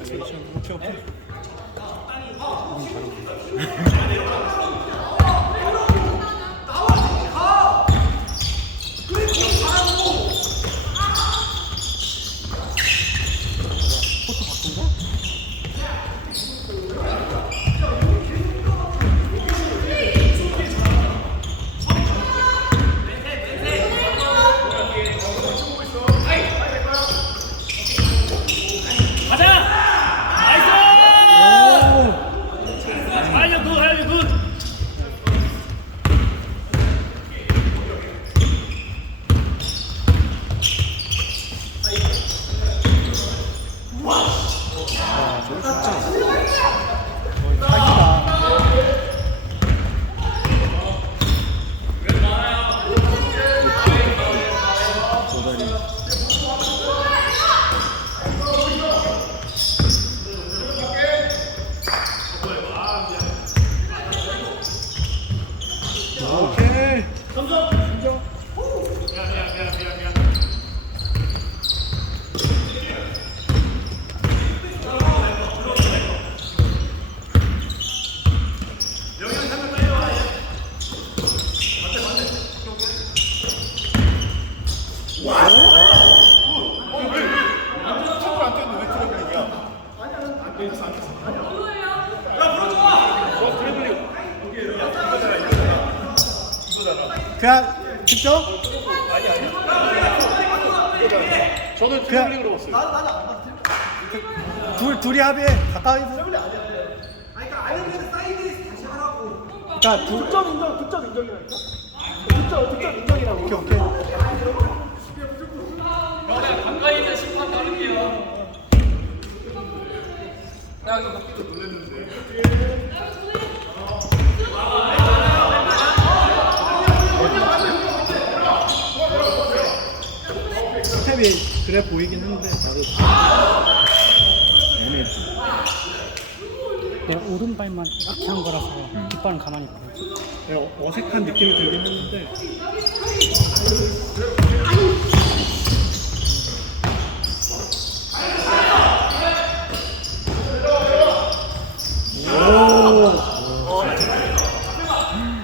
오케이 오케이. 포트 바꾼 거? 가자! 나이스! 하이어 굿, 하이어 굿! 아, 저거 진짜 거의 사기다. 도다리. 오케이. 그냥 직접? 저는 그냥- 드리블링으로 봤어요. 둘 둘이 합의해 가까이서. 그러니까 둘 득점 인정, 득점 인정이라니까? 득점, 득점 인정이라고. 오케이 오케이. 가까이 있는 심판 따를게요. 스텝이 그래 보이긴 한데 나도 애매했지. 내가 오른발만 이렇게 한 거라서 뒷발은 가만히 있고 내가 어색한 느낌이 들긴 했는데 오!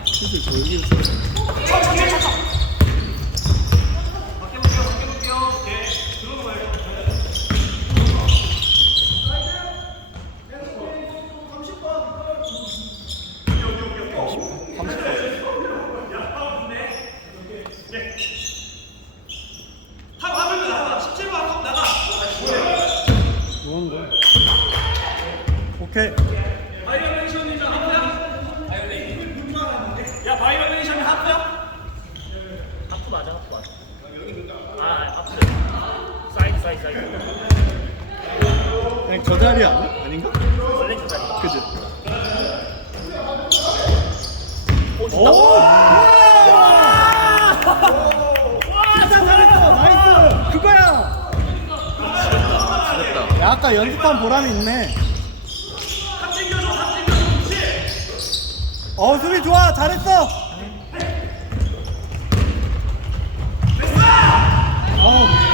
진짜 저기였어. 뭐하는 거야? 오케이. 야, 바이올레이션이 하프야? 하프 맞아, 하프 맞아. 아, 하프. 사이드, 사이드, 사이드. 아니 저 자리 아니? 아닌가? 원래 저 자리. 그지? 오, 오! 좋다. 진짜 잘했어! 나이스! 그거야! 야, 아까 연습한 보람이 있네. 어, 수비 좋아! 잘했어! 어,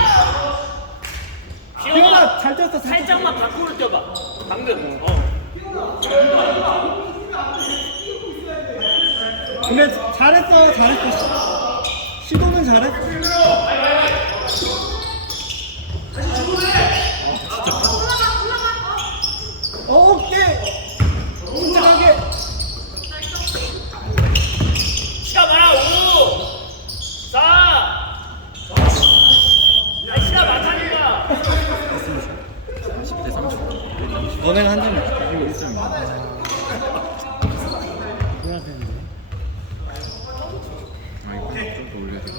기영아, 잘 뛰었어, 잘. 살짝만 밖으로 뛰어봐. 방금. 어. 근데 잘했어, 잘했어. 시도는 잘했어. 어, 오케이! 침착하게! 시간 많아, 5, 4. 야, 시간 많다니까. 너네가 한 점이야. 이거 1점이야. 아, 이거 좀더 올려야 돼.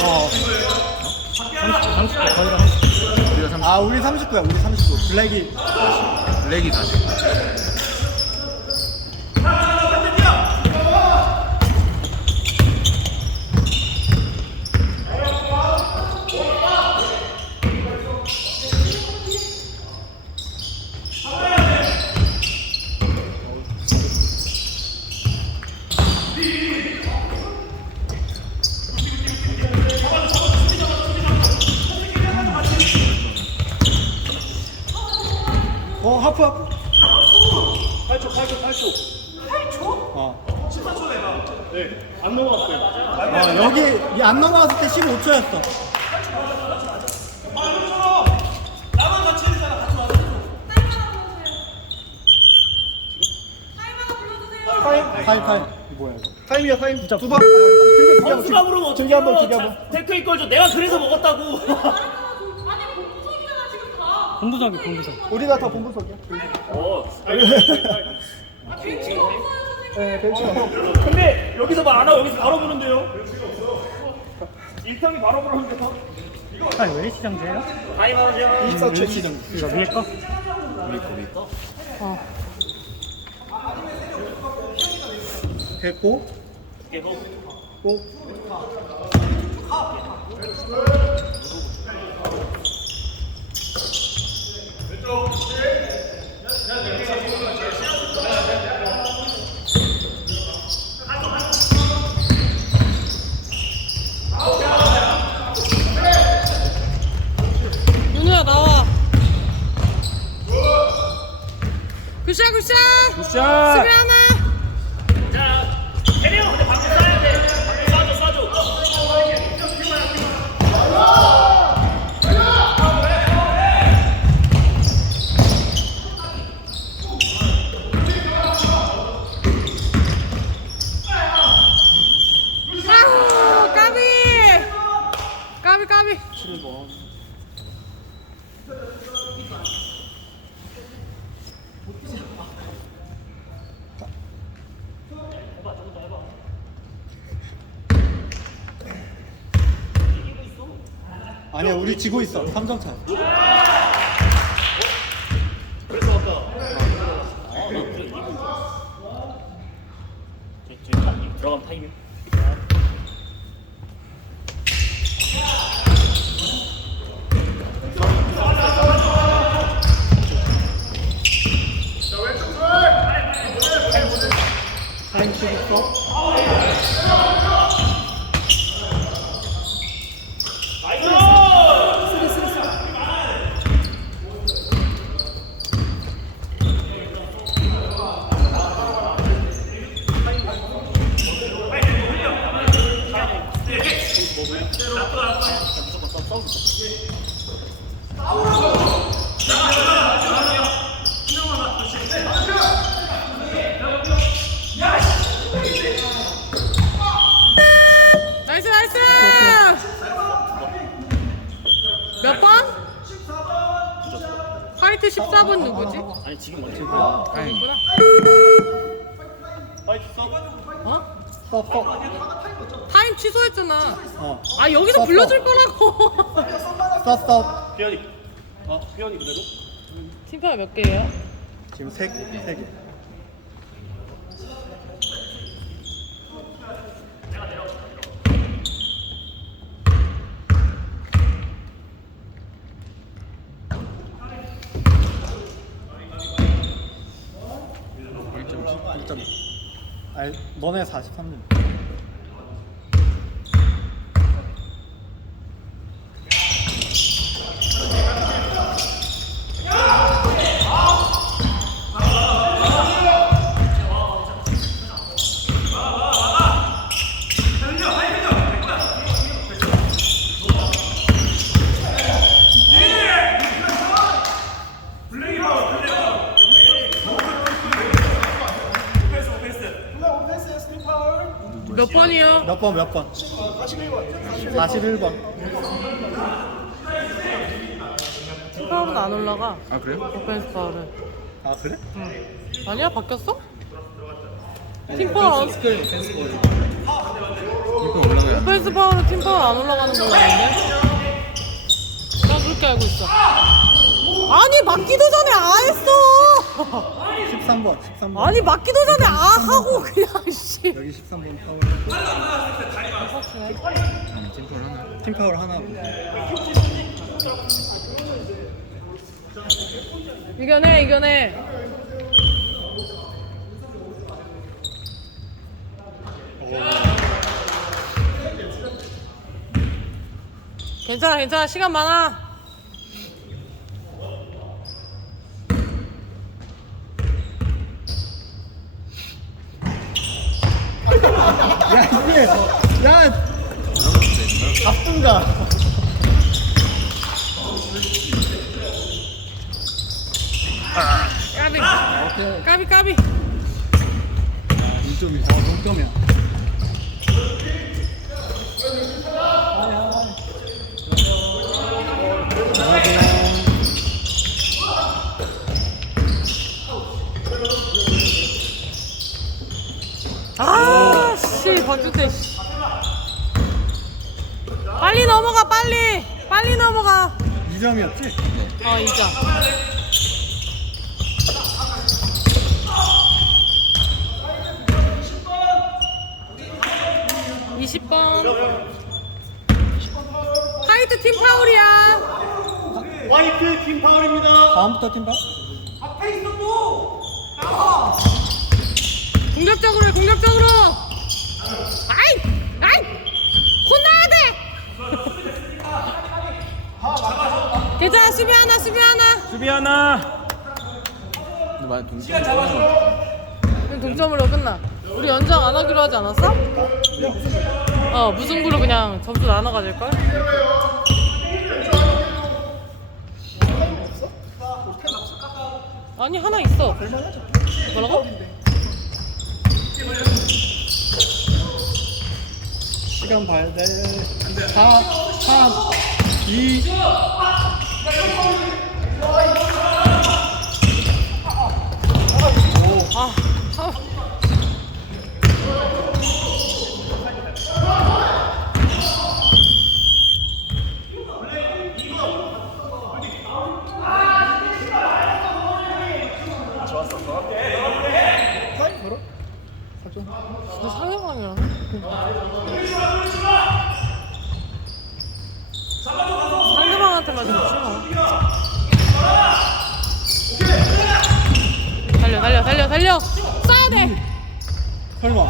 어. 30, 30, 거기가 30. 우리가 30. 아, 우리 39야, 우리 39. 블랙이. 블랙이 40. 하프 하프 8초 8초 8초 어. 14초 내가 네 안 넘어갔어요 어 여기 이 안 넘어갔을 때 15초였어 나만 같이 해주잖아 같이 와서 타임 타임 타임 뭐야 이거 타임이야 타임 두 번 아, 부르면 어떻게 길게 한번 길게 한번 테크닉 걸줘 내가 그래서 먹었다고 본부석이 본부석. 우리가 다 본부석이야. 어네 벤치 근데 여기서 말 안 하고 여기서 바로 부른대요? 일평이 바로 부르는데요? 아니 왜 시장제예요? 타임아웃이야 24초. 시즌 이거 위에 거? 어. 됐고. 계속 고 윤우야 나와. 굿샷 굿샷. 굿샷 수비 하나. 자 해리 형 근데 방금 쏴야 돼 방금 쏴줘 쏴줘 아우 까비. 까비 까비. 아니야 우리 지고 있어. 3점 차. 그래서 아까 어, 너 그래, 이거. 저기, 저기 타- 들어가면 타이밍 타임 15초 나이스 나이스. 몇 번? 화이트 14번 누구지? 아니 지금 먼저 아니구나. 파이트 써 어? 스톱 타임 취소했잖아. 어 아 여기서. 불러줄 거라고. 스톱 스톱 피언이 어 피언이 그대로 팀파가 몇 개예요? 지금 3개 3개 아니 너네 43년 몇 몇 번 몇 번? 41번 팀파울은 안 올라가. 아 그래요? 오펜스 파울은. 아 그래? 아니야 바뀌었어? 팀 파울 안 오펜스 파울은 팀 파울 안 올라가는 걸로 알았는데? 난 그렇게 알고 있어. 아니 맞기도 전에 아 했어. 13번 13번. 아니 맞기도 전에 아 하고 그냥 씨. 여기 13번 파울. 팀 파울 하나. 이겨내 이겨내. 괜찮아 괜찮아. 시간 많아. 해. 야, 잡든가. 까비. 오케이. 까비 까비. 아, 0점이야. 0점이야. 2점이었지? 어 이자 20번 화이트 팀 파울이야 화이트 팀 파울입니다. 다음부터 팀 봐? 공격적으로 해 공격적으로 아이 아이 혼나야 돼 괜찮아 수비 하나 수비 하나 수비 하나. 만약 동점 동점으로 끝나 우리 연장 안 하기로 하지 않았어? 어 무승부로 그냥 점수 나눠 가질걸? 아니 하나 있어 뭐라고? 시간 봐야 돼 4 3 2 아, 아. 4점 너상 줬지 뭐 달려 달려 달려 달려. 쏴야 돼. 설마